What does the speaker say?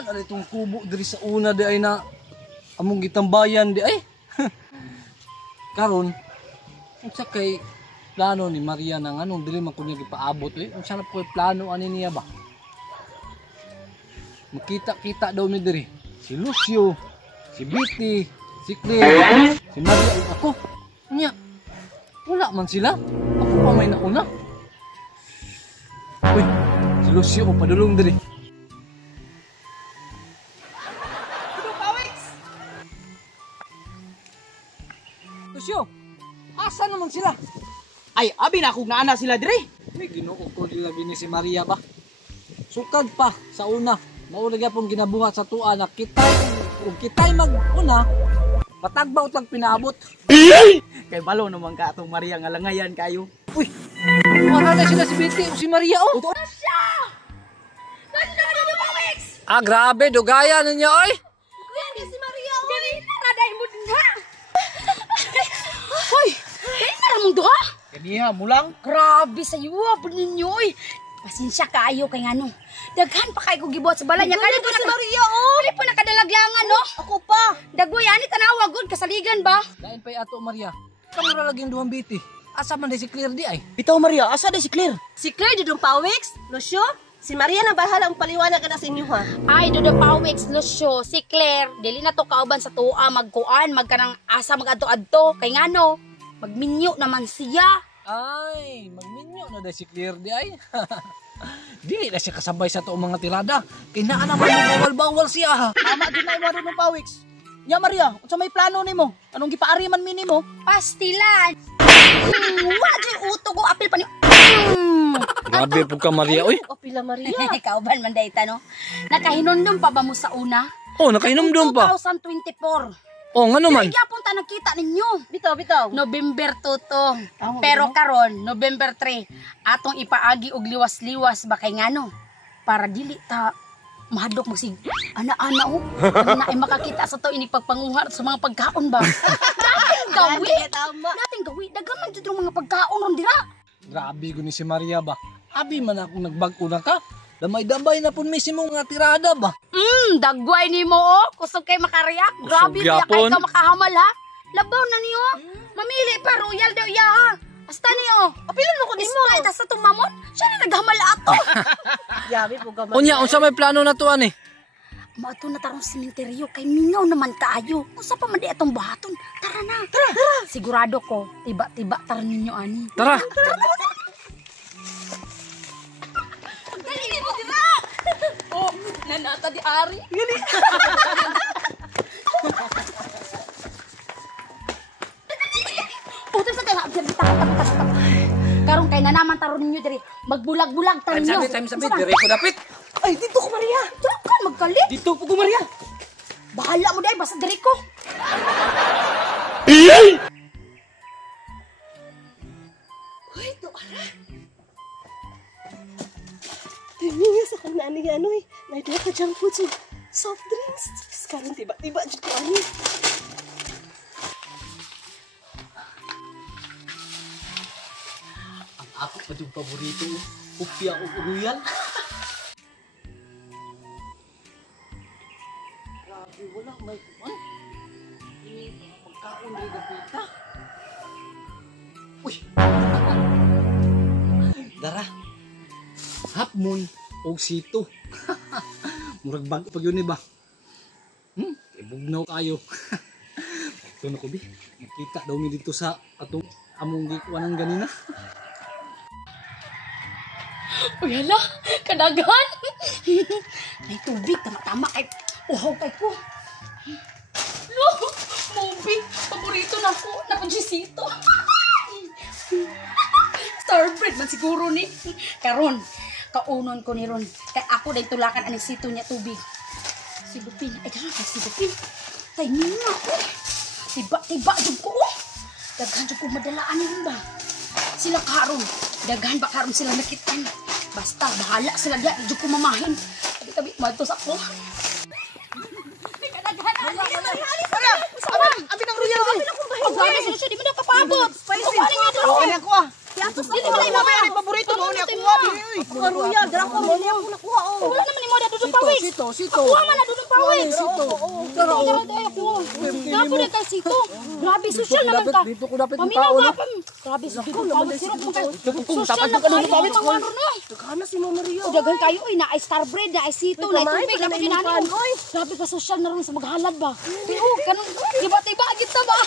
Saan ari itong kubo diri sa una di ay na among gitambayan di ay. Karon unsa kay plano ni Maria nang anong dili man kunya gipaabot eh. Unsa na po plano ani niya ba? Makita-kita daw mi diri. Si Lucio, si Betty, si Claire, si Maria ug ako. Unya. Wala man sila. Ako pa may nauna. Uy, si Lucio ko padulong diri. Lucio, asa naman sila? Ay, abi na kung naana sila dire. May ginuo ko nila bini si Maria ba? Sukad pa sa una. Mauna gyapon ginabuhat sa tuwa na kitay mag-una, matagbaw tag pinaabot. Kay balo naman ka atong Maria nga langayan kayo. Uy, wala na sila si Betty o si Maria oh. Ah, grabe, dugaya ninyo oy. Kuya ni si Maria o. Dili na raday mo dinha. Hoy, dili na mong duha. Kaniya mo lang. Grabe sa iyo, ninyo oy. Pasensya kaayo kay ngano. Daghan pa kay ko gibuhat sa balay niya kani ko si Maria oh. Dili pa nakadalaglangan no. Ako pa. Dagoy ani tanawa gud kasaligan ba? Lain pa'y ato Maria. Kamura lagi yung duwang Betty. Asa man di si Claire di ay. Bitaw Maria, asa di si Claire? Si Claire dudong Pawix, Lucio, si Maria na bahala ang paliwanag na sa inyo ha. Ay dudo Pawix Lucio, si Claire dili na to kauban sa tuwa magkuan magkanang asa magadto-adto kay ngano. Magminyo naman siya. Ay, magminyo na di si Claire di ay. Dili na siya kasabay sa tuong mga tirada. Kaya naa naman yung bawal-bawal siya ha. Tama din na imo ng Pawix. Nya Maria, unsa may plano nimo? Anong gipaariman mi nimo? Pastilan. Wa di uto ko apil pa ni. Grabe po ka Maria oy. O pila Maria. Kauban man dayta no. Nakahinumdum pa ba mo sa una? Oh, nakainom-dum pa. 2024. Oh, ngano man? Gyapon ta nakita ninyo. Bitaw. November 2 to. Pero karon November 3 atong ipaagi og liwas-liwas ba kay ngano para dili ta mahadlok magsig ana-ana oh. Na ay makakita sa to ini pagpanguhar sa mga pagkaon ba. Nating gawi. Tama. Nating gawi dagan man jud mga pagkaon ron dira. Grabe ko ni si Maria ba? Abi man ako nagbag-o na ka. Damay-damay na pun mismo mga tirada ba? Dagway nimo oh. Kusog kay makariyak. Grabe Kusog kay yapon. ka makahamal ha. Labaw na niyo. Mamili pa royal daw iya ha. Hasta niyo. Apilan mo ko nimo. Ispay sa tumamon. Siya na naghamal ato. Yabi po ka Maria. Unya, unsa may plano na to ani? Maato na tarong sementeryo kay mingaw naman kaayo. Usa pa man di atong bahaton. Tara na. Tara. Sigurado ko tiba-tiba tar ninyo ani. Tara. Dali mo dira. Oh, nanata di ari. Gali. Puto sa kaya karong kay na naman taron ninyo diri. Magbulag-bulag tar ninyo. Time dire ko dapit. Ay, dito ko Maria. Ka magkalit. Dito po ko Maria. Bahala mo dai basta diri ko. Uy, to ara. Tingin sa kang nani ano eh. May duha ka junk food soft drinks. Sekarang tiba-tiba jud ko ani. Ako pa yung paborito, upya o royal. Grabe, wala may kuman. Pagkaon rin na pita. Uy! Dara, hapmon o sito. Murag bago pag yun ba? Ibugnaw kayo. Ito na ko, Bi. Nakita daw mi dito sa atong among gikuan ng ganina. Uy, hala, kadagan. May tubig, tama-tama kay uhaw kay ko. No, tubig, paborito na ko, napagisito. Starbread man siguro ni. Karon, kaunon ko ni Ron. Kay ako dahil tulakan ang sito niya tubig. Si Bupin, ay dara kay si Bupin. Kay nina ko. Tiba-tiba jud ko. Daghan jud ko madalaan ni Ron ba. Sila karon, daghan ba karon sila nakitan. Basta bahala sila diya, jud ko mamahin. Tabi-tabi matos ako. Kadaghan ali. Abi nang royal. Abi na kung bahin. Di mo na kapabot. Okay na ko ah. Atos Dili ako. ba Ano ba yung paborito mo ni ako abi? Karuya, dara ko mo niya ako nakuha oh. Wala naman ni mo dudong pawis. Sito. Kuha man na dudong pawis. Sito. Tara, ako. Gapo na kay Sito. Grabe, social naman ka. Dito ko dapat yung Paminaw tao, ka no? pa. Grabe, dudong pawis. Sirap mo kayo. Kung Social tapos na ka doon kayo. pawis, Mga ano na. Nagkana si Mama Maria. Dagan kayo, na ay Starbread, na ay Sito, na ay Gamay, tubig, na pala ay na ginano. inupan, oy. Grabe ka social na rin sa maghalad ba. Pero, kanong, tiba-tiba, agit ba?